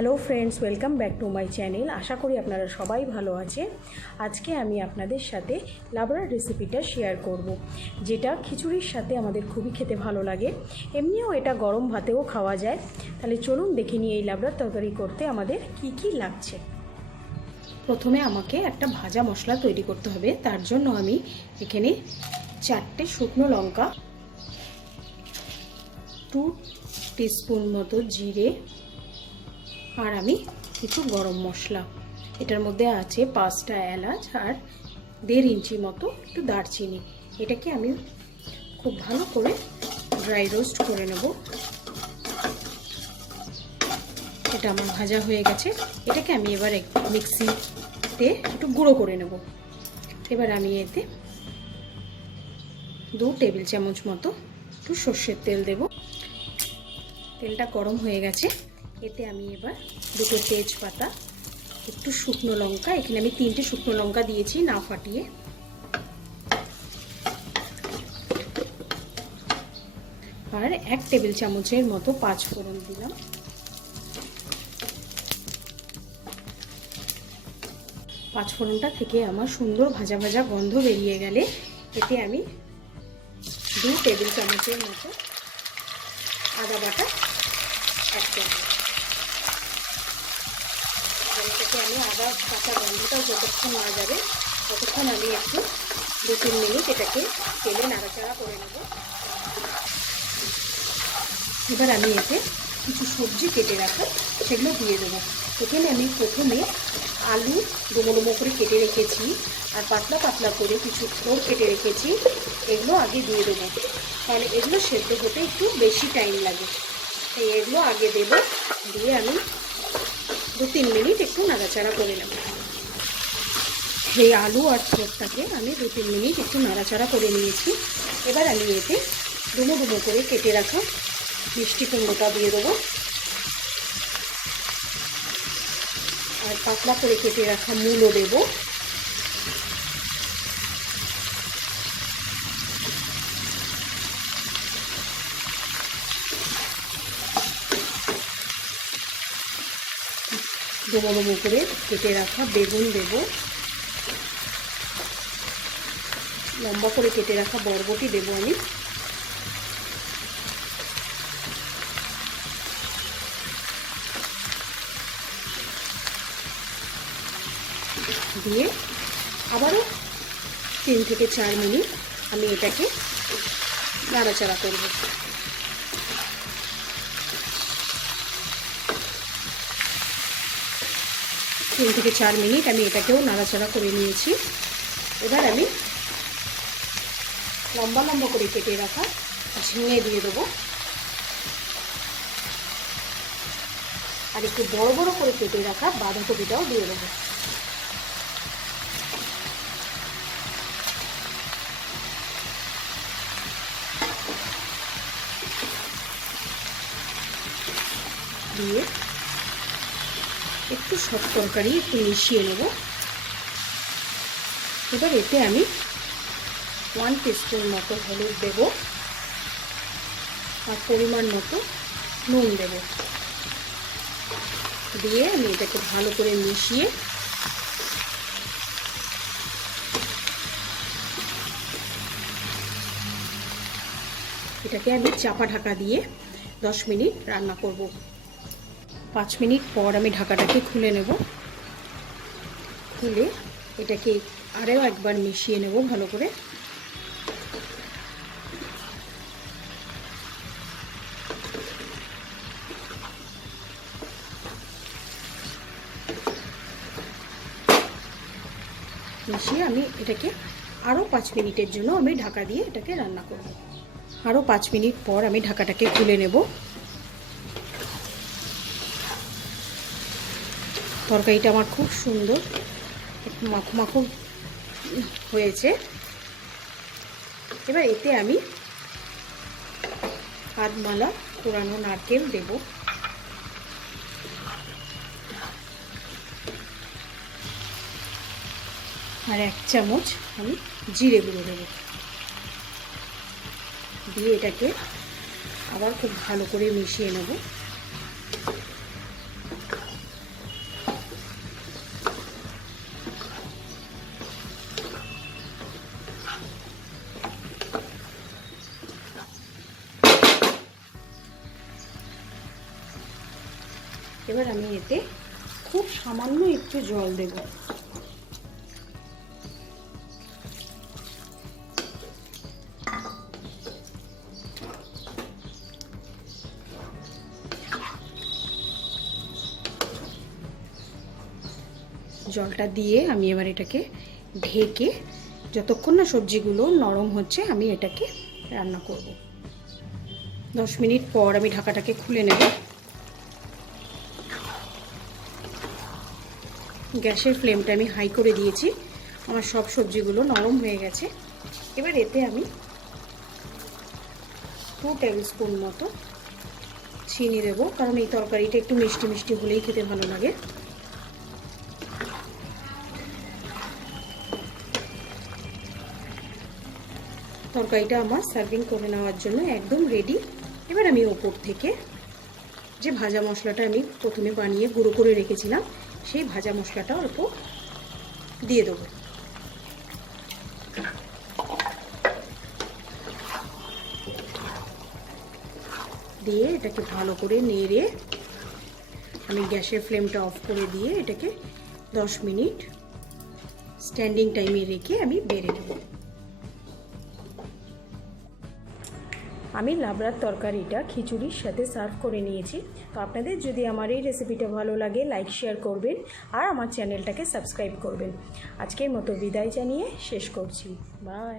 Hello friends, welcome back to my channel. আশা করি আপনারা সবাই ভালো আছে। আজকে আমি আপনাদের সাথে লাবড়ার রেসিপিটা শেয়ার করব, যেটা খিচুড়ির সাথে আমাদের খুবই খেতে ভালো লাগে। এমনিও এটা গরম ভাতেও খাওয়া যায়। তাহলে চলুন দেখে নিই এই লাবড়ার তরকারি করতে আমাদের কি কি লাগছে। প্রথমে আমাকে একটা ভাজা মশলা তৈরি করতে হবে। তার জন্য আমি এখানে 4টে শুকনো লঙ্কা, 2 টিস্পুন মতো জিরে, আর আমি কিছু গরম মশলা, এটার মধ্যে আছে 5টা এলাচ আর 1.5 ইঞ্চি মতো একটু দারচিনি। এটাকে আমি খুব ভালো করে ড্রাই রোস্ট করে নেব। এটা আমার ভাজা হয়ে গেছে। এটাকে আমি এবার মিক্সিতে একটু গুঁড়ো করে নেব। এবার আমি এতে 2 টেবিল চামচ মতো একটু সর্ষের তেল দেব। তেলটা গরম হয়ে গেছে। এতে আমি এবার 2টো তেজপাতা, একটু শুকনো লঙ্কা, এখানে আমি 3টে শুকনো লঙ্কা দিয়েছি না ফাটিয়ে, আর 1 টেবিল চামচের মতো 5 ফোড়ন দিলাম। পাঁচফোড়নটা থেকে আমার সুন্দর ভাজা ভাজা গন্ধ বেরিয়ে গেলে এতে আমি 2 টেবিল চামচের মতো আদা বাটা অ্যাড করব। এটাকে আমি আদা কাঁচা গন্ধটা যতক্ষণ না যাবে ততক্ষণ আমি একটু 2-3 মিনিট এটাকে তেলে নাড়াচাড়া করে নেব। এবার আমি এতে কিছু সবজি কেটে রাখা সেগুলো দিয়ে দেবো। এখানে আমি প্রথমে আলু ডুমো ডুমো করে কেটে রেখেছি আর পাতলা পাতলা করে কিছু থোড় কেটে রেখেছি, এগুলো আগে দিয়ে দেবো, কারণ এগুলো সেদ্ধ হতে একটু বেশি টাইম লাগে। তাই এগুলো আগে দেবো, দিয়ে আমি 2-3 মিনিট একটু নাড়াচাড়া করে নেব। এই আলু আর থোড়টাকে আমি 2-3 মিনিট একটু নাড়াচাড়া করে নিয়েছি। এবার আমি এতে ডুমো ডুমো করে কেটে রাখা মিষ্টি কুমড়োটা দিয়ে দেবো, আর পাতলা করে কেটে রাখা মূলও দেব। ডুমো ডুমো করে কেটে রাখা বেগুন দেব, লম্বা করে কেটে রাখা বরবটি দেব আমি, দিয়ে আবারও 3 থেকে 4 মিনিট আমি এটাকে নাড়াচাড়া করব। 3 থেকে 4 মিনিট আমি এটাকেও নাড়াচাড়া করে নিয়েছি। এবার আমি লম্বা লম্বা করে কেটে রাখা ঝিঙে দিয়ে দেবো, আর একটু বড় বড় করে কেটে রাখা বাঁধাকপিটাও দিয়ে দেবো। দিয়ে একটু সব তরকারি একটু মিশিয়ে নেব। এবার এতে আমি 1 টিস্পুন মতো হলুদ দেব আর পরিমাণ মতো নুন দেব। দিয়ে আমি এটাকে ভালো করে মিশিয়ে এটাকে আমি চাপা ঢাকা দিয়ে 10 মিনিট রান্না করব। 5 মিনিট পর আমি ঢাকাটাকে খুলে নেব। খুলে এটাকে আরও একবার মিশিয়ে নেব ভালো করে। মিশিয়ে আমি এটাকে আরও 5 মিনিটের জন্য আমি ঢাকা দিয়ে এটাকে রান্না করব। আরও 5 মিনিট পর আমি ঢাকাটাকে খুলে নেব। তরকারিটা আমার খুব সুন্দর মাখো মাখো হয়েছে। এবার এতে আমি আধমালা কোরানো নারকেল দেব, আর 1 চামচ আমি জিরে গুঁড়ো দেব। দিয়ে এটাকে আবার খুব ভালো করে মিশিয়ে নেব। এবার আমি এতে খুব সামান্য একটু জল দেব। জলটা দিয়ে আমি এবার এটাকে ঢেকে যতক্ষণ না সবজিগুলো নরম হচ্ছে আমি এটাকে রান্না করব। 10 মিনিট পর আমি ঢাকাটাকে খুলে নেব। গ্যাসের ফ্লেমটা আমি হাই করে দিয়েছি। আমার সব সবজিগুলো নরম হয়ে গেছে। এবার এতে আমি 2 টেবিল স্পুন মতো চিনি দেবো, কারণ এই তরকারিটা একটু মিষ্টি মিষ্টি হলেই খেতে ভালো লাগে। তরকারিটা আমার সার্ভিং করে নেওয়ার জন্য একদম রেডি। এবার আমি ওপর থেকে যে ভাজা মশলাটা আমি প্রথমে বানিয়ে গুঁড়ো করে রেখেছিলাম সেই ভাজা মশলাটা অল্প দিয়ে দেবো। দিয়ে এটাকে ভালো করে নেড়ে আমি গ্যাসের ফ্লেমটা অফ করে দিয়ে এটাকে 10 মিনিট স্ট্যান্ডিং টাইমে রেখে আমি বেড়ে নেব। আমি লাবড়ার তরকারিটা খিচুড়ির সাথে সার্ভ করে নিয়েছি। তো আপনাদের যদি আমার এই রেসিপিটা ভালো লাগে লাইক শেয়ার করবেন আর আমার চ্যানেলটাকে সাবস্ক্রাইব করবেন। আজকের মতো বিদায় জানিয়ে শেষ করছি। বাই।